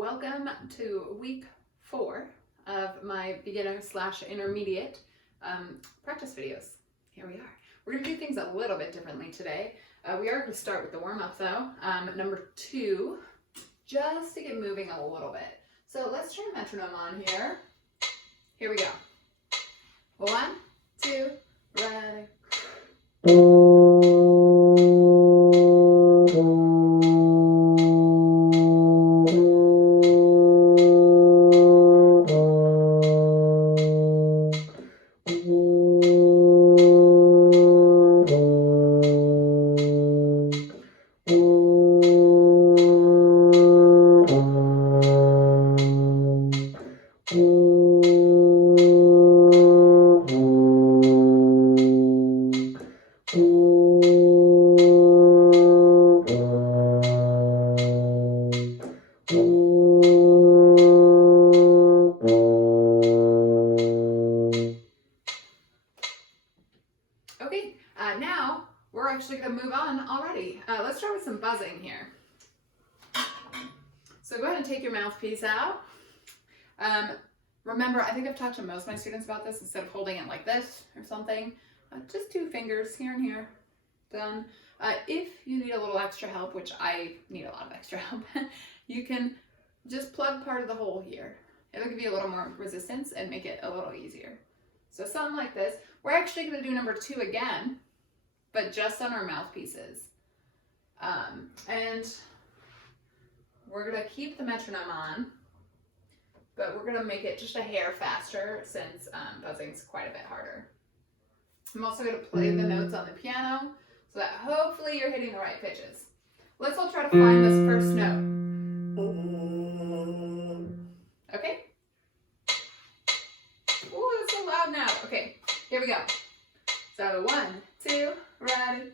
Welcome to week 4 of my beginner/intermediate practice videos. Here we are. We're going to do things a little bit differently today. We are going to start with the warm-up though. Number 2, just to get moving a little bit. So let's turn the metronome on here. Here we go. 1, 2, ready. Okay, now we're actually going to move on already. Let's start with some buzzing here. So go ahead and take your mouthpiece out. Remember, I think I've talked to most of my students about this. Instead of holding it like this or something, just 2 fingers here and here. Done. If you need a little extra help, which I need a lot of extra help, you can just plug part of the hole here. It'll give you a little more resistance and make it a little easier. So something like this. We're actually going to do number 2 again, but just on our mouthpieces. And we're going to keep the metronome on, but we're going to make it just a hair faster since buzzing's quite a bit harder. I'm also going to play the notes on the piano so that hopefully you're hitting the right pitches. Let's all try to find this first note. Okay? Oh, that's so loud now. Okay, here we go. So 1, 2, ready.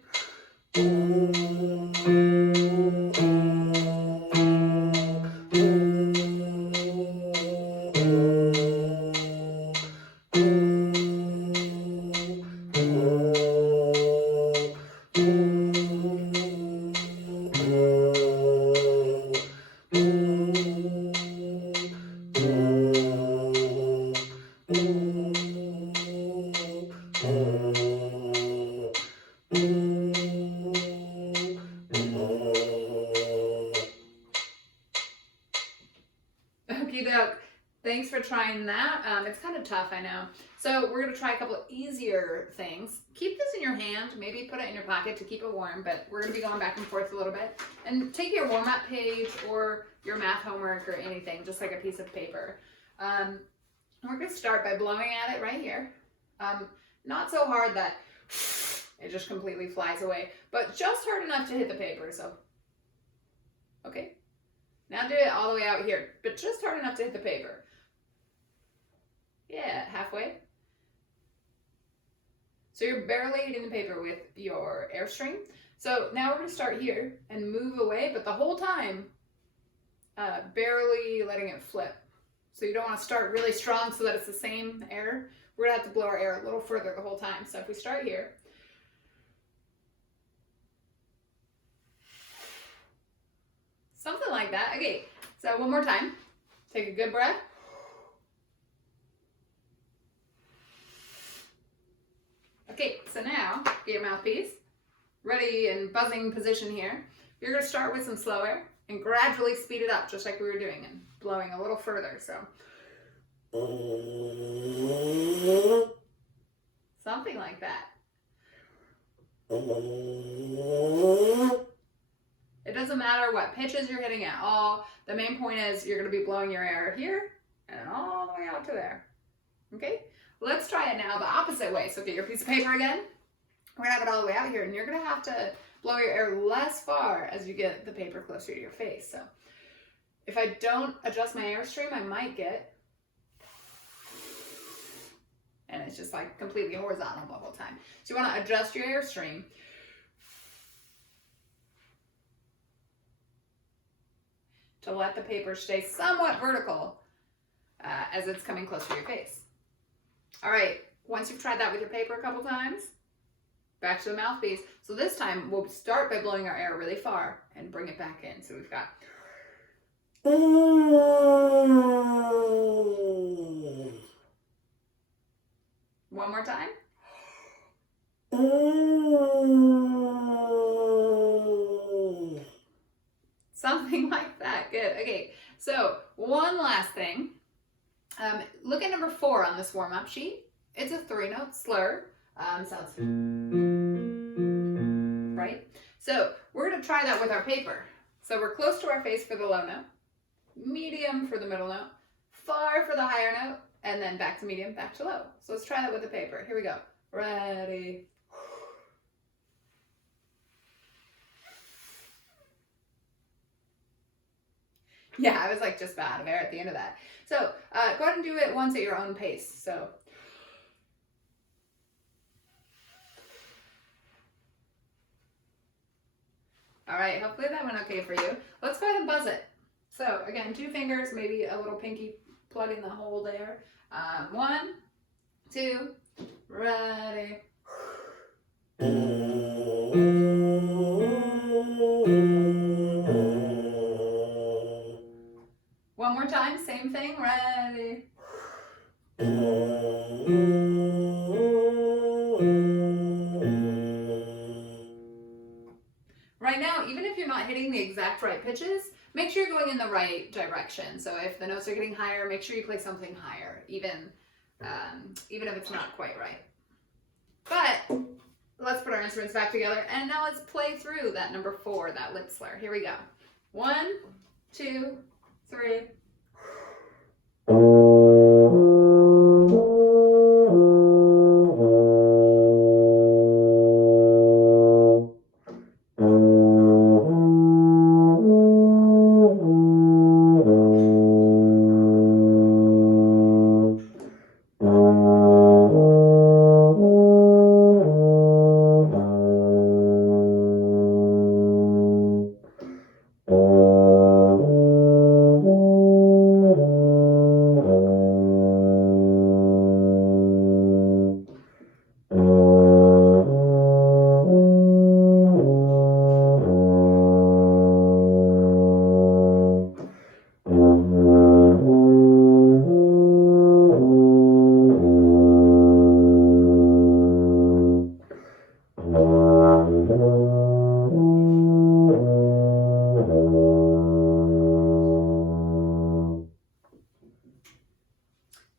Okie doke. Thanks for trying that. It's kind of tough, I know. So we're going to try a couple of easier things. Keep this in your hand. Maybe put it in your pocket to keep it warm, but we're going to be going back and forth a little bit. And take your warm-up page or your math homework or anything, just like a piece of paper. We're going to start by blowing at it right here. Not so hard that it just completely flies away, but just hard enough to hit the paper. So, okay. Now do it all the way out here, but just hard enough to hit the paper. Yeah, halfway. So you're barely hitting the paper with your airstream. So now we're going to start here and move away, but the whole time, barely letting it flip. So you don't want to start really strong so that it's the same air. We're going to have to blow our air a little further the whole time. So if we start here, something like that. Okay, so one more time. Take a good breath. Okay, so now get your mouthpiece ready in buzzing position here. You're going to start with some slow air and gradually speed it up just like we were doing and blowing a little further. So something like that. It doesn't matter what pitches you're hitting at all. The main point is you're going to be blowing your air here and all the way out to there. Okay? Let's try it now the opposite way. So get your piece of paper again. We're going to have it all the way out here, and you're going to have to blow your air less far as you get the paper closer to your face. So if I don't adjust my airstream, I might get, and it's just like completely horizontal the whole time. So you want to adjust your airstream. To let the paper stay somewhat vertical as it's coming closer to your face. All right, once you've tried that with your paper a couple times, back to the mouthpiece. So this time we'll start by blowing our air really far and bring it back in. So we've got One more time. Something like that. Good. Okay. So one last thing. Look at number 4 on this warm-up sheet. It's a 3-note slur. Sounds right. So we're going to try that with our paper. So we're close to our face for the low note, medium for the middle note, far for the higher note, and then back to medium, back to low. So let's try that with the paper. Here we go. Ready. Yeah, I was like just bad of air at the end of that. So go ahead and do it once at your own pace. So all right, hopefully that went okay for you. Let's go ahead and buzz it. So again, 2 fingers, maybe a little pinky plug in the hole there. 1, 2, ready. One more time, same thing, ready. Right now, even if you're not hitting the exact right pitches, make sure you're going in the right direction. So if the notes are getting higher, make sure you play something higher, even if it's not quite right. But let's put our instruments back together, and now let's play through that number 4, that lip slur. Here we go. 1, 2, 3.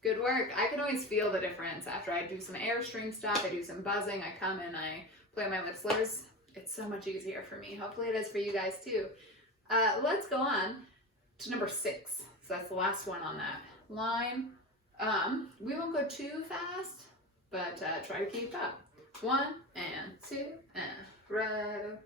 Good work. I can always feel the difference after I do some Airstream stuff, I do some buzzing, I come and I play my lip slurs. It's so much easier for me. Hopefully it is for you guys too. Let's go on to number 6. So that's the last one on that line. We won't go too fast, but try to keep up. 1 and 2 and ready.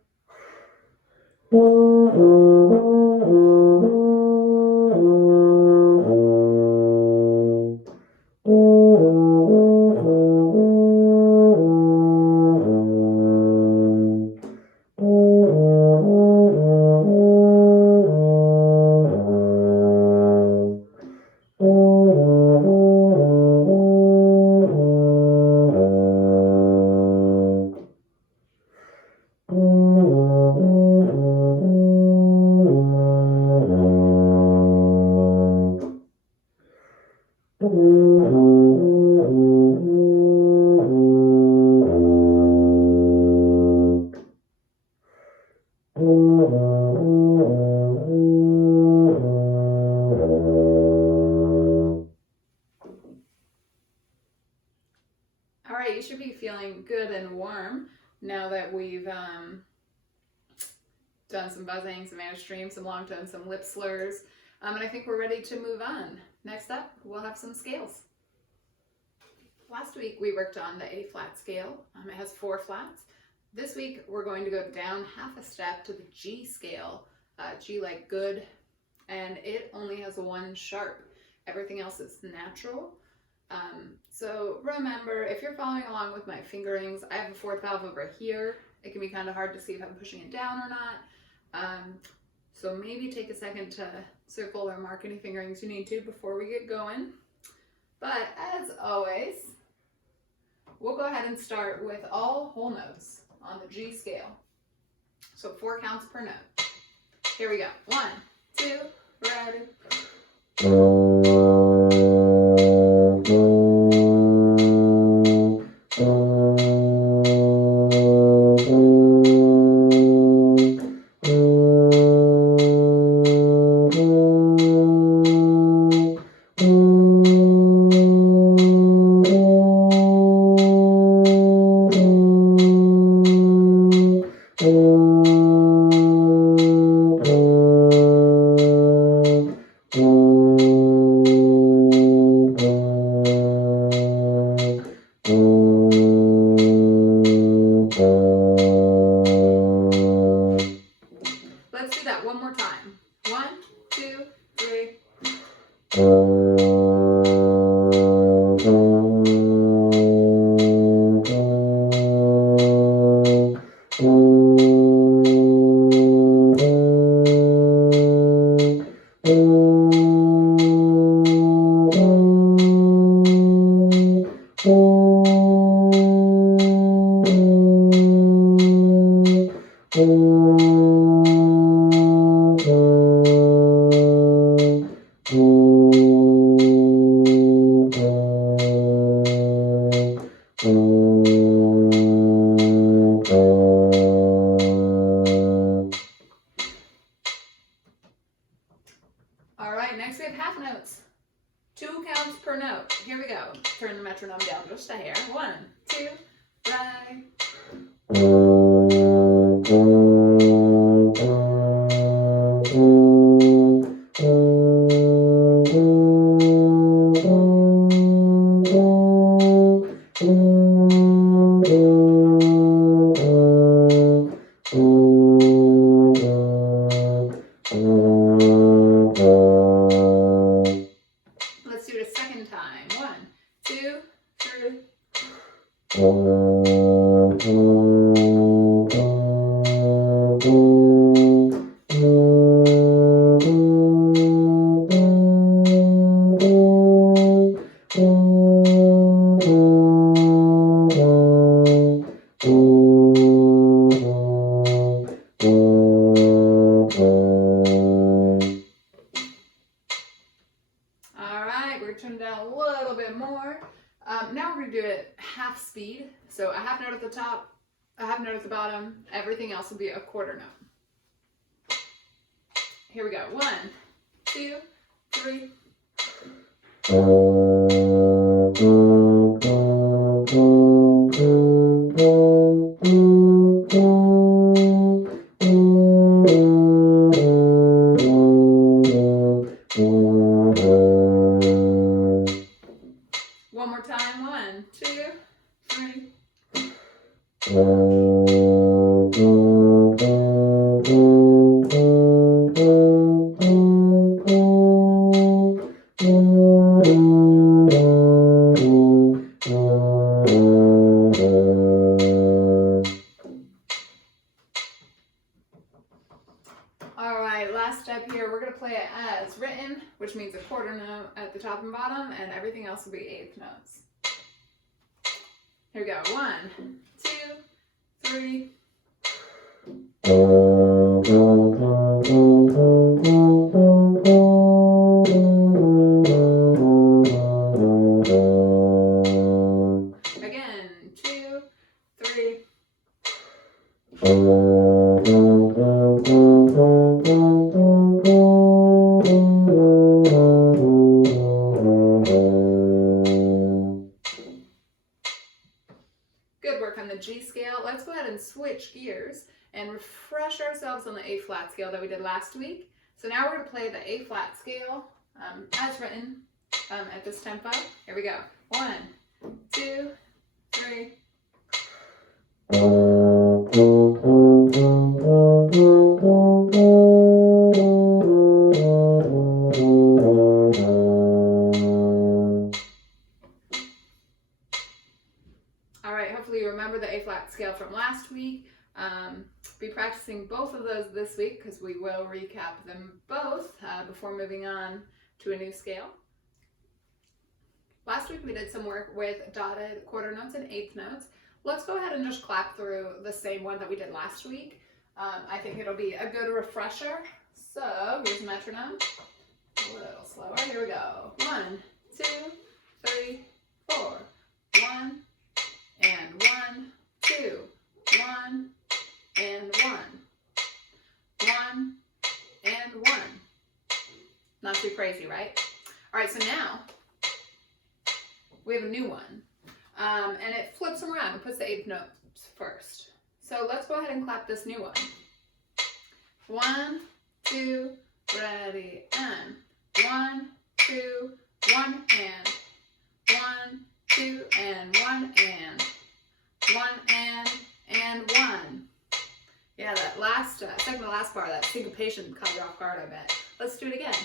All right, you should be feeling good and warm now that we've done some buzzing, some Airstream, some long tone, some lip slurs, and I think we're ready to move on. Next up, we'll have some scales. Last week we worked on the A flat scale. It has 4 flats. This week we're going to go down half a step to the G scale, G like good, and it only has 1 sharp. Everything else is natural. So remember, if you're following along with my fingerings, I have a 4th valve over here. It can be kind of hard to see if I'm pushing it down or not. So maybe take a second to circle or mark any fingerings you need to before we get going. But as always, we'll go ahead and start with all whole notes on the G scale. So 4 counts per note. Here we go. 1, 2, Ready. Let's do that one more time. 1, 2, 3. All right, next we have half notes. 2 counts per note. Here we go. Turn the metronome down just a hair. 1, 2, right. Let's do it a second time. 1, 2, 3. All right, we're turning down a little bit more. Now we're going to do it half speed. So a half note at the top, a half note at the bottom. Everything else will be a quarter note. Here we go. 1, 2, 3. One more time. 1, 2, 3. All right, last step here, we're going to play it as written, which means a quarter note at the top and bottom, and everything else will be eighth notes. Here we go. 1, 2, 3. Again, 2, 3. Good work on the G scale. Let's go ahead and switch gears and refresh ourselves on the A flat scale that we did last week. So now we're going to play the A flat scale as written at this tempo. Here we go. 1, 2, 3. All right, hopefully you remember the A flat scale from last week. Be practicing both of those this week because we will recap them both before moving on to a new scale. Last week we did some work with dotted quarter notes and eighth notes. Let's go ahead and just clap through the same one that we did last week. I think it'll be a good refresher So here's the metronome. A little slower. Here we go. 1, 2, 3, 4. 1 and 1, 2, 1 and 1. 1 and 1. Not too crazy, right? All right, so now we have a new one. And it flips them around and puts the 8th notes first. So let's go ahead and clap this new one. 1, 2, ready, and 1, 2, 1 and 1, 2 and 1 and 1 and 1. Yeah, that last second to last bar, that syncopation caught you off guard, I bet. Let's do it again.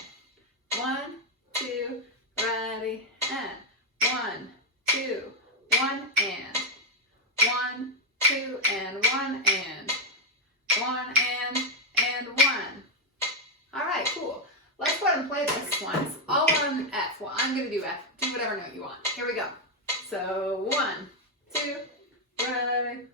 1, 2, ready, and 1, 2, 1 and 1, 2 and 1 and 1 and 1. All right, cool. Let's go ahead and play this once. All on F. Well, I'm gonna do F. Do whatever note you want. Here we go. So 1, 2, ready.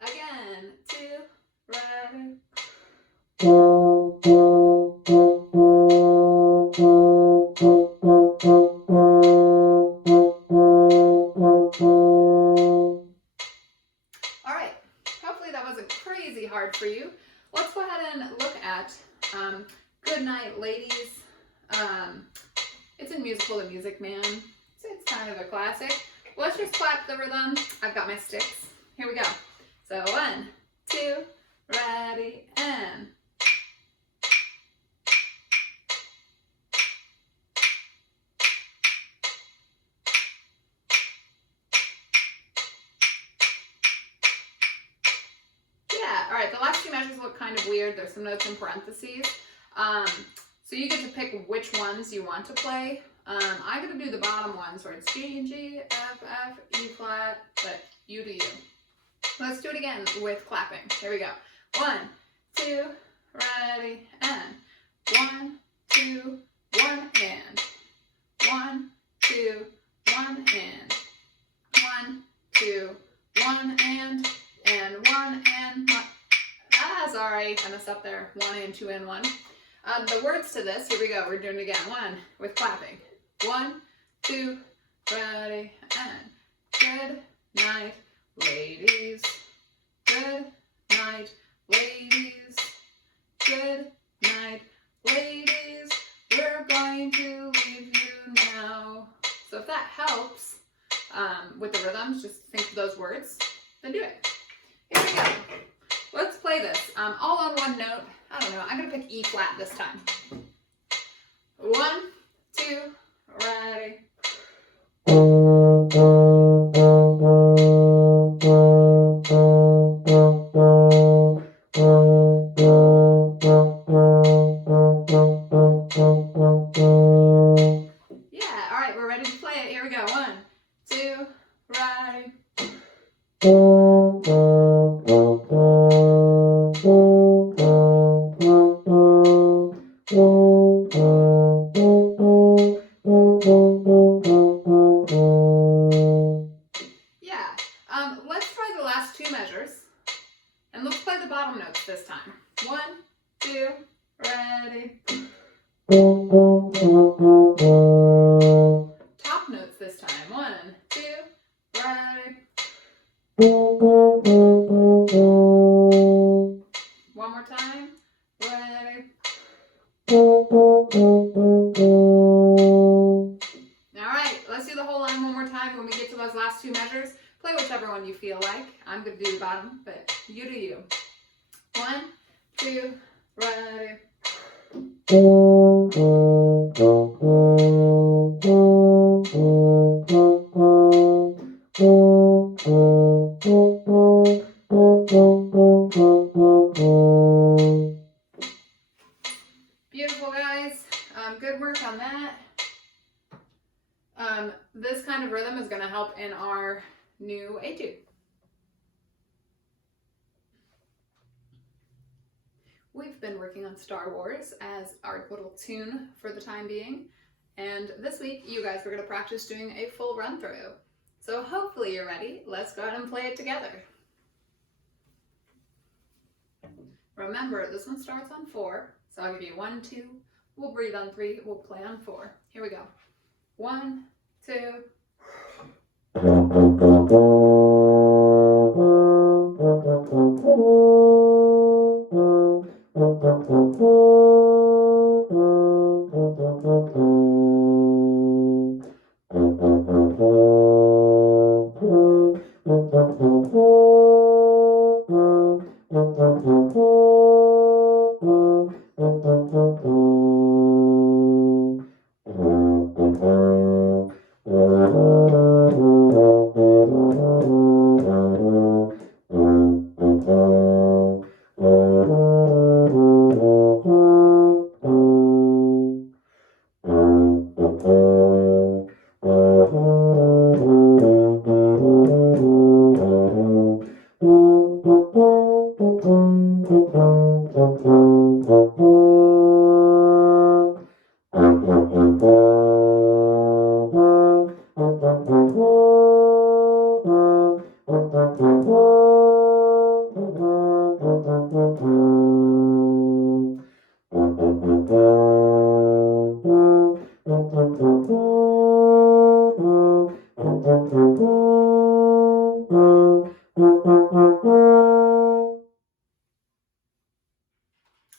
Again, 2, ready. All right, hopefully that wasn't crazy hard for you. Let's go ahead and look at Good Night Ladies. It's in musical The Music Man. So it's kind of a classic. Let's just clap the rhythm. I've got my sticks. Here we go. So 1, 2, ready, and. Yeah, all right, the last two measures look kind of weird. There's some notes in parentheses. So you get to pick which ones you want to play. I'm going to do the bottom ones where it's G, G, F, F, E flat, but you do you. Let's do it again with clapping. Here we go. 1, 2, ready, and 1, 2, 1 and 1, 2, 1 and 1, 2, 1 and 1 and 1. Ah, sorry, I messed up there. 1 and 2 and 1. The words to this, here we go. We're doing it again. 1 with clapping. 1, 2, ready, and good night, ladies. Good night, ladies. Good night, ladies. We're going to leave you now. So if that helps with the rhythms, just think of those words, then do it. Here we go. Let's play this. All on one note. I don't know. I'm going to pick E flat this time. 1, 2, ready. Yeah, all right, we're ready to play it. Here we go. 1, 2, ready. Yeah, let's try the last two measures, and let's play the bottom notes this time. 1, 2, ready. Top notes this time. 1, 2, ready. One more time. Ready. Alright, let's do the whole line one more time. When we get to those last two measures, play whichever one you feel like. I'm going to do the bottom, but you do you. 1, 2, ready. Beautiful, guys. Good work on that. This kind of rhythm is going to help in our new etude. We've been working on Star Wars as our little tune for the time being, And this week, you guys were going to practice doing a full run through. So hopefully you're ready. Let's go ahead and play it together. Remember, this one starts on 4. So I'll give you 1, 2. We'll breathe on 3. We'll play on 4. Here we go. 1, 2.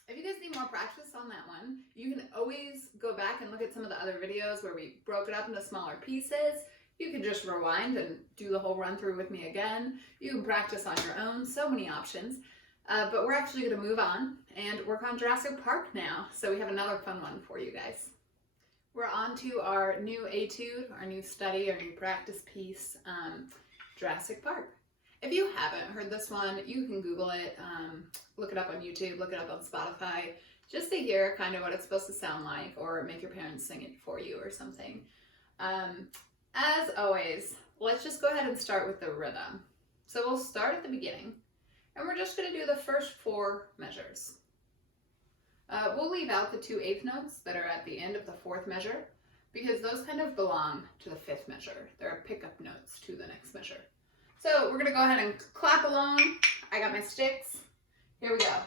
If you guys need more practice on that one, you can always go back and look at some of the other videos where we broke it up into smaller pieces. You can just rewind and do the whole run through with me again. You can practice on your own, so many options. But we're actually going to move on and work on Jurassic Park now. So we have another fun one for you guys. We're on to our new etude, our new study, our new practice piece, Jurassic Park. If you haven't heard this one, you can Google it, look it up on YouTube, look it up on Spotify, just to hear kind of what it's supposed to sound like, or make your parents sing it for you or something. As always, let's just go ahead and start with the rhythm. So we'll start at the beginning, and we're just going to do the first 4 measures. We'll leave out the 2 eighth notes that are at the end of the 4th measure, because those kind of belong to the 5th measure. They're pickup notes to the next measure. So we're going to go ahead and clap along. I got my sticks. Here we go.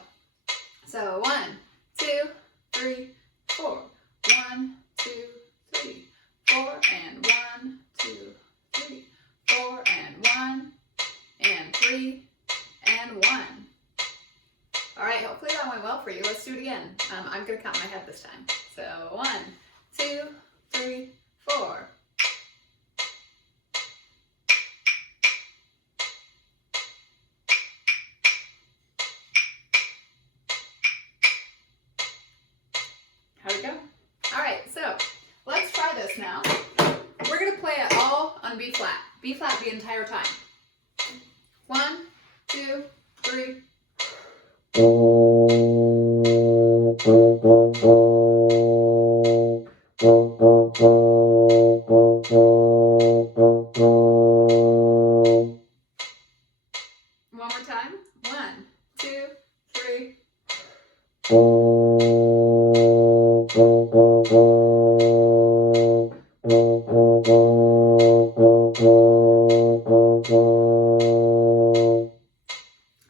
So 1, 2, 3, 4. 1, 2, 3, 4, and 1, 2, 3, 4, and 1, and 3, and 1. All right, hopefully that went well for you. Let's do it again. I'm going to count my head this time. So 1, 2, 3, 4. How we go? All right, so let's try this now. We're going to play it all on B flat. B flat the entire time. 1, 2, 3. One more time. 1, 2, 3.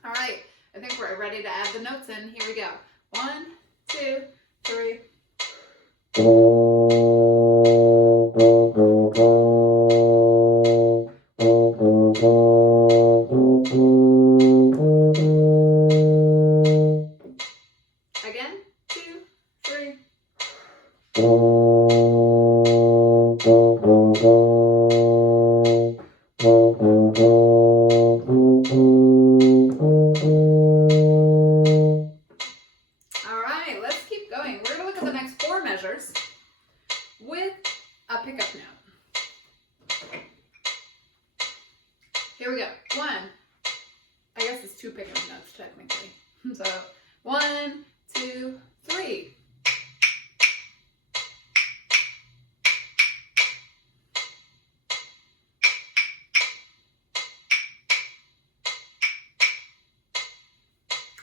All right, I think we're ready to add the notes in. Here we go. 1, 2, 3. Again, 2, 3. All right, let's keep going. We're going to look at the next 4 measures with a pickup note. Here we go. 1. I guess it's 2 pickup notes technically. So 1, 2, 3.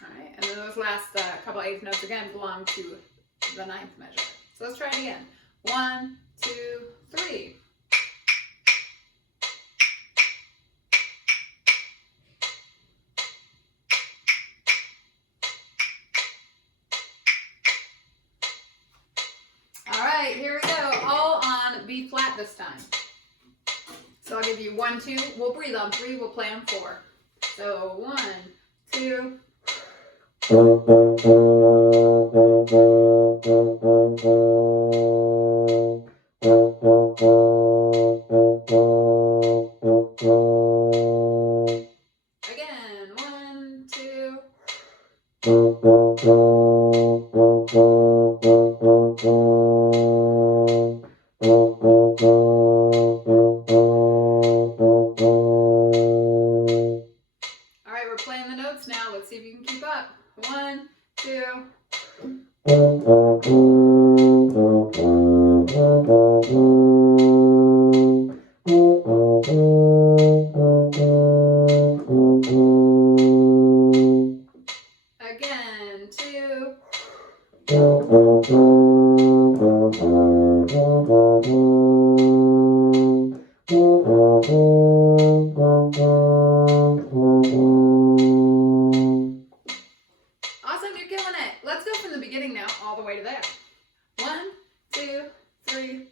All right, and then those last couple eighth notes again belong to the 9th measure. So let's try it again. 1, 2, 3. All right, here we go. All on B flat this time. So I'll give you 1, 2. We'll breathe on 3. We'll play on 4. So 1, 2. Again, 1, 2. All right, we're playing the notes now. Let's see if you can keep up. 1, 2. Again, 2. Awesome, you're killing it. Let's go from the beginning now, all the way to there. 1, 2, 3.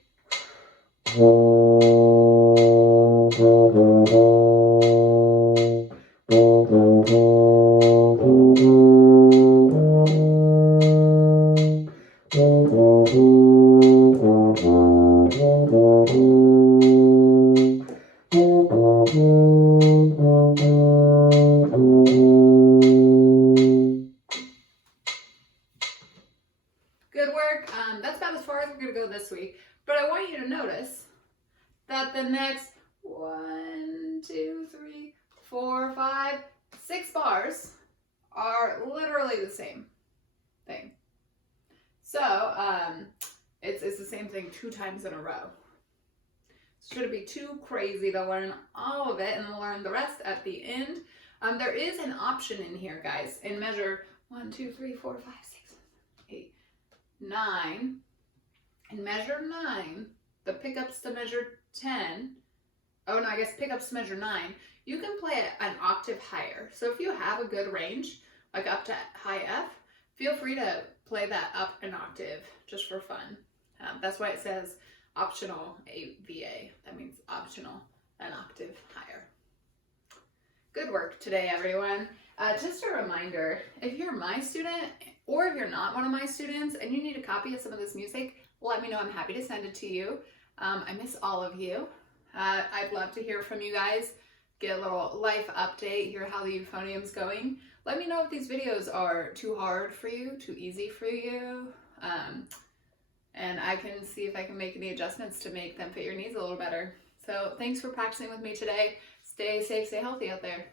Good work. That's about as far as we're going to go this week. But I want you to notice that the next 1, 2, 3, 4, 5, 6 bars are literally the same thing. So it's the same thing 2 times in a row. Shouldn't be too crazy to learn all of it, and we'll learn the rest at the end. There is an option in here, guys, in measure 1, 2, 3, 4, 5, 6, 8, 9. In measure 9, the pickups to measure 10. Oh no, I guess pickups to measure 9. You can play it an octave higher. So if you have a good range, like up to high F, feel free to play that up an octave just for fun. That's why it says optional AVA. That means optional an octave higher. Good work today, everyone. Just a reminder, if you're my student or if you're not one of my students and you need a copy of some of this music, let me know. I'm happy to send it to you. I miss all of you. I'd love to hear from you guys, get a little life update, hear how the euphonium's going. Let me know if these videos are too hard for you, too easy for you, and I can see if I can make any adjustments to make them fit your needs a little better. So thanks for practicing with me today. Stay safe, stay healthy out there.